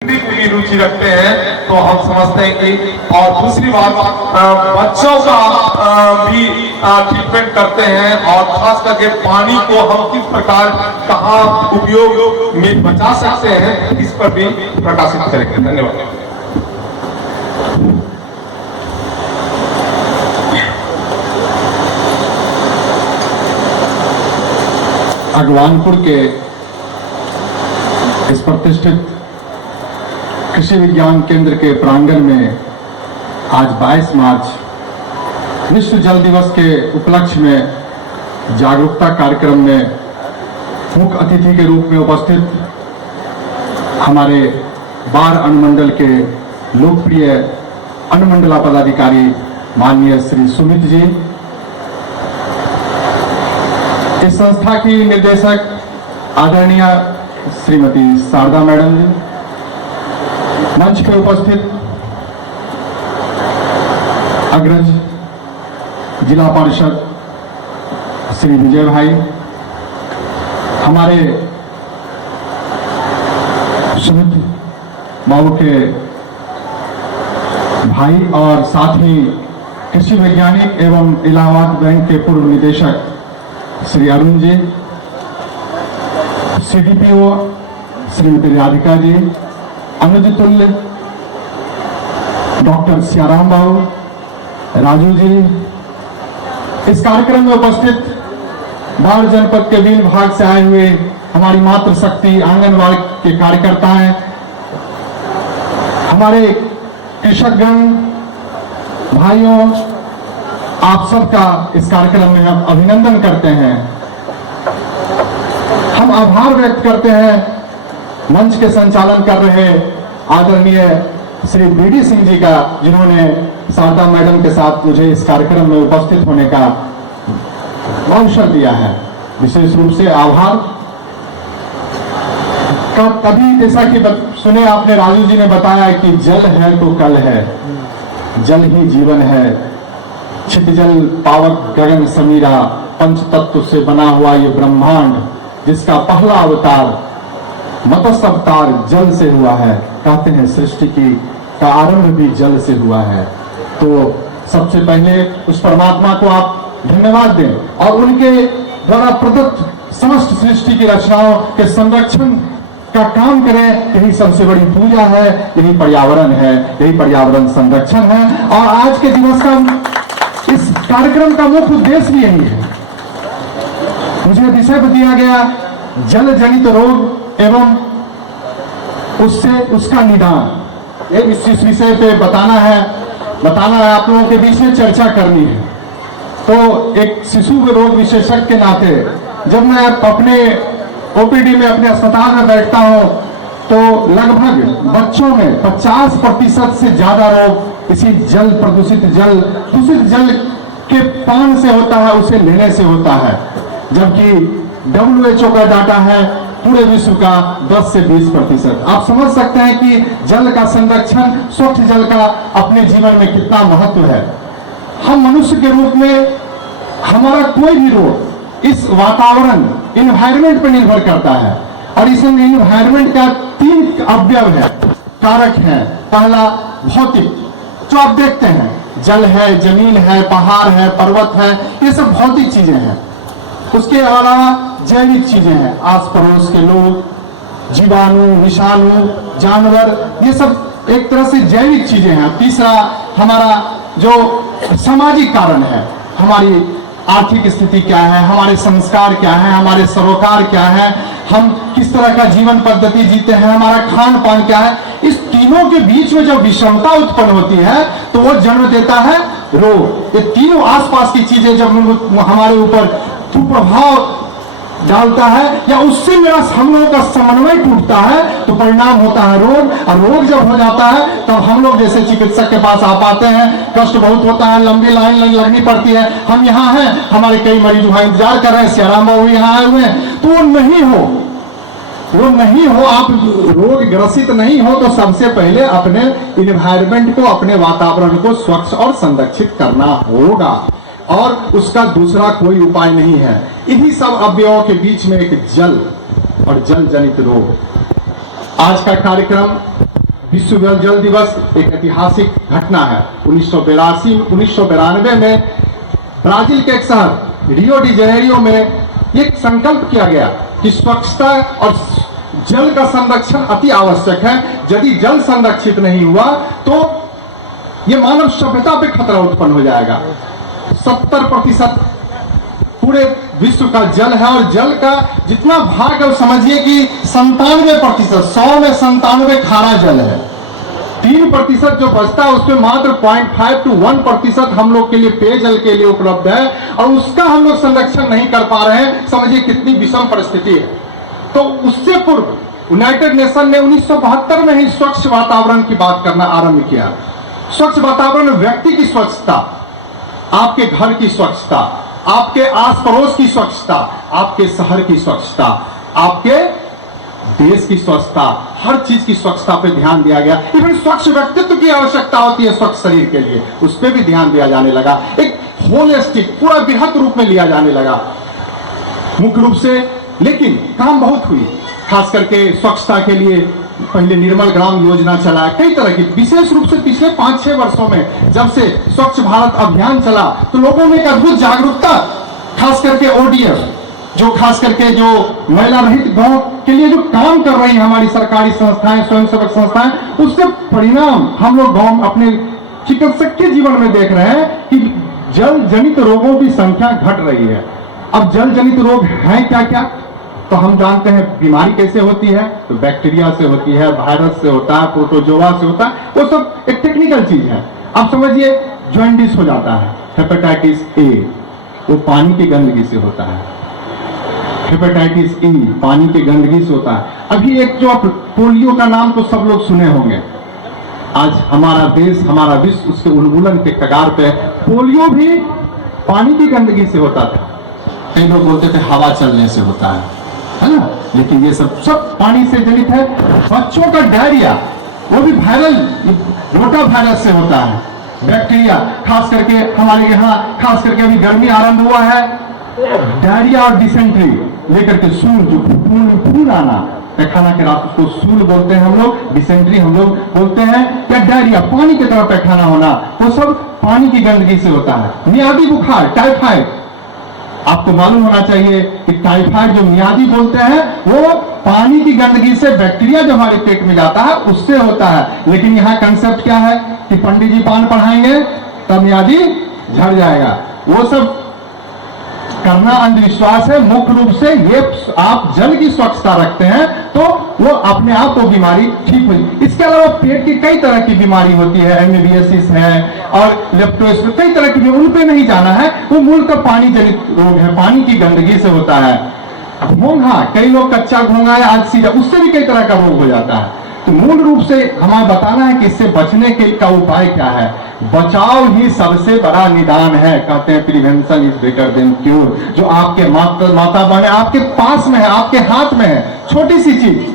की रुचि रखते हैं तो हम समझते हैं कि, और दूसरी बात बच्चों का भी ट्रीटमेंट करते हैं और खास करके पानी को हम किस प्रकार कहाँ उपयोग में बचा सकते हैं इस पर भी प्रकाशित करेंगे। धन्यवाद। अगवानपुर के इस प्रतिष्ठित कृषि विज्ञान केंद्र के प्रांगण में आज 22 मार्च विश्व जल दिवस के उपलक्ष्य में जागरूकता कार्यक्रम में मुख्य अतिथि के रूप में उपस्थित हमारे बाढ़ अनुमंडल के लोकप्रिय अनुमंडला पदाधिकारी माननीय श्री सुमित जी, इस संस्था की निर्देशक आदरणीय श्रीमती शारदा मैडम जी, मंच पे उपस्थित अग्रज जिला परिषद श्री विजय भाई, हमारे सुमित बाबू के भाई और साथ ही कृषि वैज्ञानिक एवं इलाहाबाद बैंक के पूर्व निदेशक श्री अरुण जी, सीडीपीओ श्रीमती राधिका जी, अनुज तुल्य, डॉक्टर सियाराम बाबू, राजू जी, इस कार्यक्रम में उपस्थित बाढ़ जनपद के विभिन्न भाग से आए हुए हमारी मातृशक्ति आंगनबाड़ी के कार्यकर्ता हैं, हमारे कृषकगण भाइयों, आप सबका इस कार्यक्रम में हम अभिनंदन करते हैं। हम आभार व्यक्त करते हैं मंच के संचालन कर रहे आदरणीय श्री बीडी सिंह जी का, जिन्होंने शारदा मैडम के साथ मुझे इस कार्यक्रम में उपस्थित होने का अवसर दिया है। विशेष रूप से आभार। कभी जैसा कि सुने आपने, राजू जी ने बताया कि जल है तो कल है, जल ही जीवन है, क्षितिजल पावक गगन समीरा, पंच तत्व से बना हुआ ये ब्रह्मांड जिसका पहला अवतार मत्स्य अवतार जल से हुआ है। कहते हैं सृष्टि का आरंभ भी जल से हुआ है। तो सबसे पहले उस परमात्मा को आप धन्यवाद दें और उनके द्वारा प्रदत्त समस्त सृष्टि की रचनाओं के संरक्षण का काम करें। यही सबसे बड़ी पूजा है, यही पर्यावरण है, यही पर्यावरण संरक्षण है। और आज के दिवस का इस कार्यक्रम का मुख्य उद्देश्य भी यही है। मुझे विषय दिया गया जल जनित रोग एवं उसका निदान। इस विषय पे बताना है आप लोगों के बीच में चर्चा करनी है। तो एक शिशु रोग विशेषज्ञ के नाते जब मैं अपने ओपीडी में अपने अस्पताल में बैठता हूं तो लगभग बच्चों में 50% से ज्यादा रोग इसी जल प्रदूषित जल, दूषित जल के पान से होता है, उसे लेने से होता है। जबकि WHO का डाटा है पूरे विश्व का 10 से 20%। आप समझ सकते हैं कि जल का संरक्षण, स्वच्छ जल का अपने जीवन में कितना महत्व है। हम मनुष्य के रूप में हमारा कोई भी रोग इस वातावरण, इन्वायरमेंट पर निर्भर करता है। और इस इन्वायरमेंट का 3 अवयव है, कारक है। पहला भौतिक, जो आप देखते हैं, जल है, जमीन है, पहाड़ है, पर्वत है, ये सब भौतिक चीजें हैं। उसके अलावा जैविक चीजें हैं, आस पड़ोस के लोग, जीवाणु, विषाणु, जानवर, ये सब एक तरह से जैविक चीजें हैं। तीसरा हमारा जो सामाजिक कारण है, हमारी आर्थिक स्थिति क्या है, हमारे संस्कार क्या है, हमारे सरोकार क्या है, हम किस तरह का जीवन पद्धति जीते हैं, हमारा खान पान क्या है। इस तीनों के बीच में जब विषमता उत्पन्न होती है तो वो जन्म देता है रोग। ये तीनों आसपास की चीजें जब हमारे ऊपर प्रभाव डालता है या उससे हम लोगों का समन्वय टूटता है तो परिणाम होता है रोग। और रोग जब हो जाता है तब हम लोग जैसे चिकित्सक के पास आ पाते हैं, कष्ट बहुत होता है, लंबी लाइन लगनी पड़ती है। हम यहाँ हैं, हमारे कई मरीज वहां इंतजार कर रहे हैं, सियाराम बाबू यहाँ आए हुए हैं। तो वो नहीं हो, आप रोग ग्रसित नहीं हो तो सबसे पहले अपने इन्वायरमेंट को, अपने वातावरण को स्वच्छ और संरक्षित करना होगा। और उसका दूसरा कोई उपाय नहीं है। इन्हीं सब अवयवों के बीच में एक जल और जल जनित रोग। आज का कार्यक्रम विश्व जल दिवस एक ऐतिहासिक घटना है। 1992 में ब्राजील के एक शहर रियो डी जेनेरियो में एक संकल्प किया गया कि स्वच्छता और जल का संरक्षण अति आवश्यक है। यदि जल संरक्षित नहीं हुआ तो ये मानव सभ्यता पे खतरा उत्पन्न हो जाएगा। 70% पूरे विश्व का जल है और जल का जितना भाग है समझिए कि 97%, 100 में 97 खारा जल है। 3% जो बचता है उसमें मात्र 0.5 to 1% हम लोग के लिए पेयजल के लिए उपलब्ध है और उसका हम लोग संरक्षण नहीं कर पा रहे हैं। समझिए कितनी विषम परिस्थिति है। तो उससे पूर्व यूनाइटेड नेशन ने 1972 में ही स्वच्छ वातावरण की बात करना आरंभ किया। स्वच्छ वातावरण में व्यक्ति की स्वच्छता, आपके घर की स्वच्छता, आपके आस पड़ोस की स्वच्छता, आपके शहर की स्वच्छता, आपके देश की स्वच्छता, हर चीज की स्वच्छता पे ध्यान दिया गया। इवन स्वच्छ व्यक्तित्व की आवश्यकता होती है स्वच्छ शरीर के लिए, उस पर भी ध्यान दिया जाने लगा। एक होलिस्टिक पूरा बृहत रूप में लिया जाने लगा मुख्य रूप से। लेकिन काम बहुत हुई, खास करके स्वच्छता के लिए पहले निर्मल ग्राम योजना चला, कई तरह की, विशेष रूप से पिछले 5-6 वर्षों में जब से स्वच्छ भारत अभियान चला तो लोगों में एक अद्भुत जागरूकता, खास करके ओडीएफ जो खास करके जो महिला रहित गांव के लिए जो काम कर रही है हमारी सरकारी संस्थाएं, स्वयंसेवक संस्थाएं, उससे परिणाम हम लोग गांव अपने चिकित्सक के जीवन में देख रहे हैं कि जल जनित रोगों की संख्या घट रही है। अब जल जनित रोग हैं क्या क्या, तो हम जानते हैं बीमारी कैसे होती है, तो बैक्टीरिया से होती है, वायरस से होता है, प्रोटोजोआ से होता है, वो सब एक टेक्निकल चीज है। आप समझिए जॉन्डिस हो जाता है, हेपेटाइटिस ए वो पानी की गंदगी से होता है, हेपेटाइटिस ई पानी की गंदगी से होता है। अभी एक जो आप पोलियो का नाम तो सब लोग सुने होंगे, आज हमारा देश हमारा विश्व उसके उन्मूलन के कगार पे। पोलियो भी पानी की गंदगी से होता था, कई लोग बोलते थे हवा चलने से होता है ना, लेकिन ये सब पानी से जनित है। बच्चों का डायरिया वो भी वायरल रोटा वायरस से होता है, बैक्टीरिया, खास करके हमारे यहाँ खास करके अभी गर्मी आरंभ हुआ है, डायरिया और डिसेंट्री लेकर के सूल जो फूल आना, पैखाना के रास्ते को सूल बोलते हैं हम लोग, डिसेंट्री हम लोग बोलते हैं, या डायरिया पानी की तरह पैखाना होना, वो सब पानी की गंदगी से होता है। मियादी बुखार, टाइफाइड, आपको मालूम होना चाहिए कि टाइफाइड जो मियादी बोलते हैं वो पानी की गंदगी से, बैक्टीरिया जो हमारे पेट में जाता है उससे होता है। लेकिन यहाँ कंसेप्ट क्या है कि पंडित जी पान पढ़ाएंगे तब मियादी झड़ जाएगा, वो सब करना अंधविश्वास है। मुख्य रूप से ये आप जल की स्वच्छता रखते हैं तो वो अपने आप वो बीमारी ठीक हो। इसके अलावा पेट की कई तरह की बीमारी होती है, एमिबियासिस है और लेप्टोस्पिरोसिस, कई तरह की, उन पे नहीं जाना है, वो मूल का पानी जनित रोग है, पानी की गंदगी से होता है। घोंघा, कई लोग कच्चा घोंघा या आज सीधा, उससे भी कई तरह का रोग हो जाता है। तो मूल रूप से हमें बताना है कि इससे बचने के का उपाय क्या है। बचाव ही सबसे बड़ा निदान है, कहते हैं prevention is better than cure. जो आपके माता बहन आपके पास में है, आपके हाथ में है, छोटी सी चीज।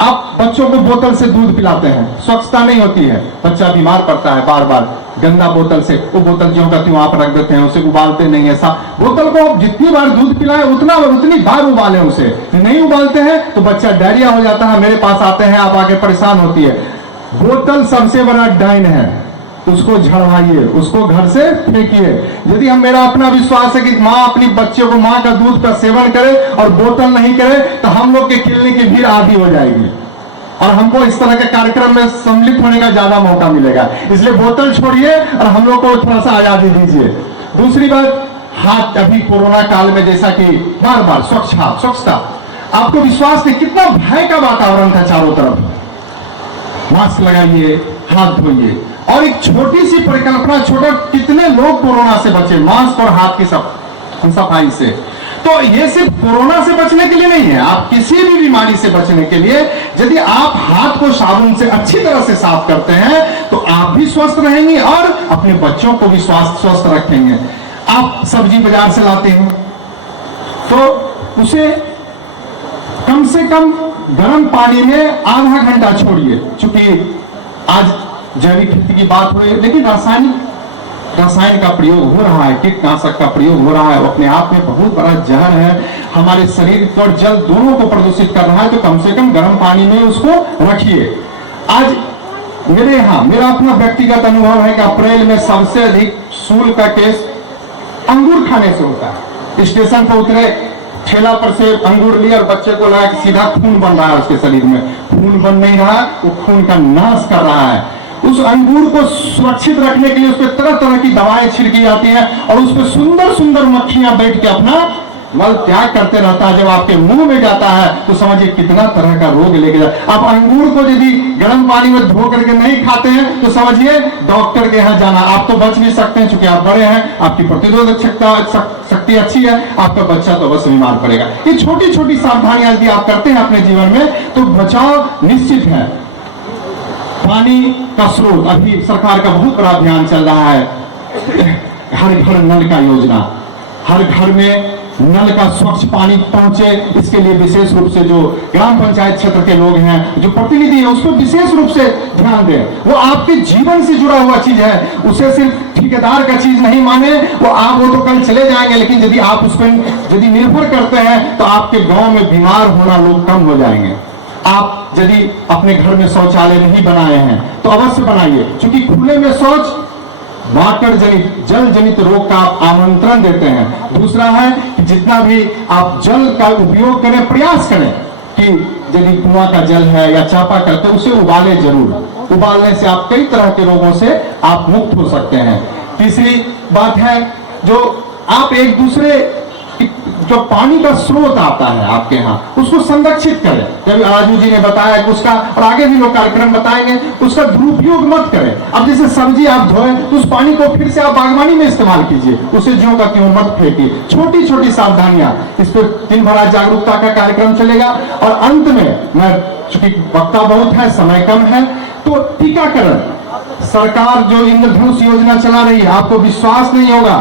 आप बच्चों को बोतल से दूध पिलाते हैं, स्वच्छता नहीं होती है, बच्चा बीमार पड़ता है बार बार, गंदा बोतल से, वो बोतल जो का त्यों आप रख देते हैं, उसे उबालते नहीं है। बोतल को आप जितनी बार दूध पिलाएं उतनी बार उबालें उसे, नहीं उबालते हैं तो बच्चा डायरिया हो जाता है, मेरे पास आते हैं, आप आके परेशान होती है। बोतल सबसे बड़ा डायन है, उसको झड़वाइए, उसको घर से फेंकिए। यदि हम, मेरा अपना विश्वास है कि माँ अपनी बच्चे को माँ का दूध का सेवन करे और बोतल नहीं करे तो हम लोग के खिलने की भीड़ आधी हो जाएगी और हमको इस तरह के कार्यक्रम में सम्मिलित होने का ज्यादा मौका मिलेगा। इसलिए बोतल छोड़िए और हम लोग को थोड़ा सा आजादी दीजिए। दूसरी बात, हाथ, अभी कोरोना काल में जैसा कि बार बार स्वच्छ हाथ, स्वच्छता, आपको विश्वास नहीं, कितना भय का वातावरण था चारों तरफ। मास्क लगाइए, हाथ धोइए, और एक छोटी सी परिकल्पना, छोटा, कितने लोग कोरोना से बचे मास्क और हाथ की सफाई से। तो ये सिर्फ कोरोना से बचने के लिए नहीं है, आप किसी भी बीमारी से बचने के लिए यदि आप हाथ को साबुन से अच्छी तरह से साफ करते हैं तो आप भी स्वस्थ रहेंगे और अपने बच्चों को भी स्वस्थ रखेंगे। आप सब्जी बाजार से लाते हैं तो उसे कम से कम गर्म पानी में आधा घंटा छोड़िए, क्योंकि आज जैविक खेती की बात हो रही है, लेकिन रसायन का प्रयोग हो रहा है, कीटनाशक का प्रयोग हो रहा है, अपने आप में बहुत बड़ा जहर है, हमारे शरीर और जल दोनों को प्रदूषित कर रहा है। तो कम से कम गर्म पानी में उसको रखिए। आज मेरे यहाँ मेरा अपना व्यक्तिगत अनुभव है कि अप्रैल में सबसे अधिक सूल का केस अंगूर खाने से होता है। स्टेशन पर उतरे, ठेला पर से अंगूर लिया और बच्चे को लगा कि सीधा खून बन रहा है उसके शरीर में। खून बन नहीं रहा, वो खून का नाश कर रहा है। उस अंगूर को सुरक्षित रखने के लिए उस पर तरह तरह की दवाएं छिड़की जाती हैं और उस पर सुंदर सुंदर मक्खियां बैठ के अपना मल त्याग करते रहता है। जब आपके मुंह में जाता है तो समझिए कितना तरह का रोग लेके जाए। आप अंगूर को यदि गर्म पानी में धो करके नहीं खाते हैं तो समझिए डॉक्टर के यहाँ जाना। आप तो बच भी सकते हैं क्योंकि आप बड़े हैं, आपकी प्रतिरोधक शक्ति अच्छी है, आपका बच्चा तो अवश्य बीमार पड़ेगा। ये छोटी छोटी सावधानियां यदि आप करते हैं अपने जीवन में तो बचाव निश्चित है। पानी का स्रोत, अभी सरकार का बहुत बड़ा अभियान चल रहा है, हर घर नल का योजना, हर घर में नल का स्वच्छ पानी पहुंचे, इसके लिए विशेष रूप से जो ग्राम पंचायत क्षेत्र के लोग हैं, जो प्रतिनिधि है, उसको विशेष रूप से ध्यान दें। वो आपके जीवन से जुड़ा हुआ चीज है, उसे सिर्फ ठेकेदार का चीज नहीं माने। वो तो कल चले जाएंगे, लेकिन यदि आप उस पर यदि निर्भर करते हैं तो आपके गांव में बीमार होना लोग कम हो जाएंगे। आप यदि अपने घर में शौचालय नहीं बनाए हैं तो अवश्य बनाइए, क्योंकि खुले में शौच वाटर जनित, जल जनित रोग का आप आमंत्रण देते हैं। दूसरा है कि जितना भी आप जल का उपयोग करें, प्रयास करें कि यदि कुआं का जल है या चापाकल तो उसे उबाले जरूर। उबालने से आप कई तरह के रोगों से आप मुक्त हो सकते हैं। तीसरी बात है, जो आप एक दूसरे जो पानी का स्रोत आता है आपके यहाँ, उसको संरक्षित करें। जब राजू जी ने बताया कि उसका, और आगे भी लोग कार्यक्रम बताएंगे, उसका दुरुपयोग मत करें। अब जैसे सब्जी आप धोएं तो उस पानी को फिर से आप बागवानी में इस्तेमाल कीजिए, उसे ज्यों का त्यों मत फेंकिए। छोटी छोटी सावधानियां, इस पर दिन भर आज जागरूकता का कार्यक्रम चलेगा। और अंत में मैं, चूंकि वक्ता बहुत है, समय कम है, तो टीकाकरण। सरकार जो इंद्रधनुष योजना चला रही है, आपको विश्वास नहीं होगा,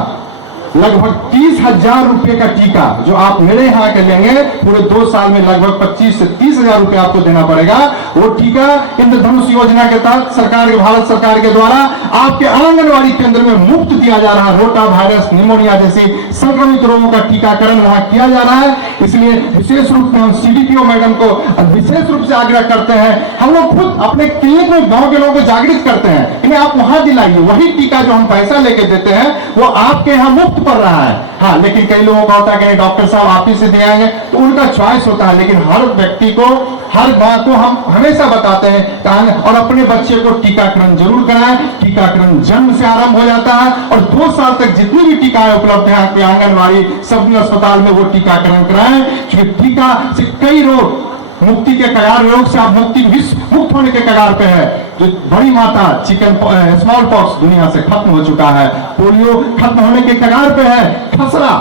लगभग 30,000 रुपए का टीका जो आप मेरे यहाँ के लेंगे, पूरे 2 साल में लगभग 25 से 30,000 रुपए आपको देना पड़ेगा। वो टीका इंद्रधनुष योजना के तहत सरकार, भारत सरकार के द्वारा आपके आंगनबाड़ी केंद्र में मुफ्त दिया जा रहा है। रोटा वायरस, निमोनिया जैसी संक्रमित रोगों का टीकाकरण वहां किया जा रहा है। इसलिए विशेष रूप से हम सीडीपीओ मैडम को विशेष रूप से आग्रह करते हैं, हम लोग खुद अपने क्लिनिक में गांव के लोगों को जागृत करते हैं कि आप वहां दिलाइए। वही टीका जो हम पैसा लेके देते हैं वो आपके यहाँ मुफ्त पड़ रहा है। हाँ, लेकिन कई लोगों का होता है कि डॉक्टर साहब आप ही से दे आएंगे, तो उनका चॉइस होता है। लेकिन हर व्यक्ति को, हर माँ को हम हमेशा बताते हैं और अपने बच्चे को टीकाकरण जरूर कराएं। टीकाकरण जन्म से आरंभ हो जाता है और 2 साल तक जितनी भी टीकाएं उपलब्ध है आपके आंगनबाड़ी सब अस्पताल में, वो टीकाकरण कराएं। क्योंकि टीका से कई रोग, मुक्ति के कगार, रोग से आप विश्व मुक्त होने के कगार पे है। जो बड़ी माता चिकन स्मॉल पॉक्स दुनिया से खत्म हो चुका है, पोलियो खत्म होने के कगार पे है, खसरा।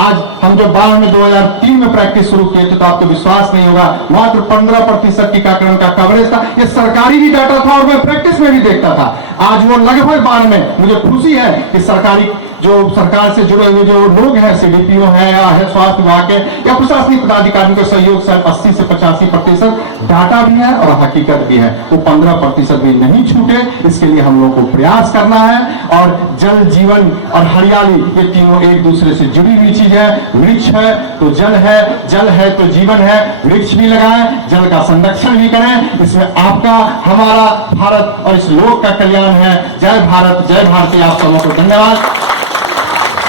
आज हम जो 2003 में प्रैक्टिस शुरू किए थे तो आपको विश्वास नहीं होगा, मात्र 15% टीकाकरण का कवरेज था। ये सरकारी भी डाटा था और मैं प्रैक्टिस में भी देखता था। आज वो लगभग 92। मुझे खुशी है कि सरकारी, जो सरकार से जुड़े हुए जो लोग हैं, सीडीपीओ है या है स्वास्थ्य विभाग के या प्रशासनिक पदाधिकारियों के सहयोग से 80 से 85% डाटा भी है और हकीकत भी है। वो 15% भी नहीं छूटे, इसके लिए हम लोग को प्रयास करना है। और जल, जीवन और हरियाली, ये तीनों एक दूसरे से जुड़ी हुई चीज है। वृक्ष है तो जल है, जल है तो जीवन है। वृक्ष भी लगाएं, जल का संरक्षण भी करें, इसमें आपका, हमारा भारत और इस लोक का कल्याण है। जय भारत, जय भारती। आप सबों को धन्यवाद।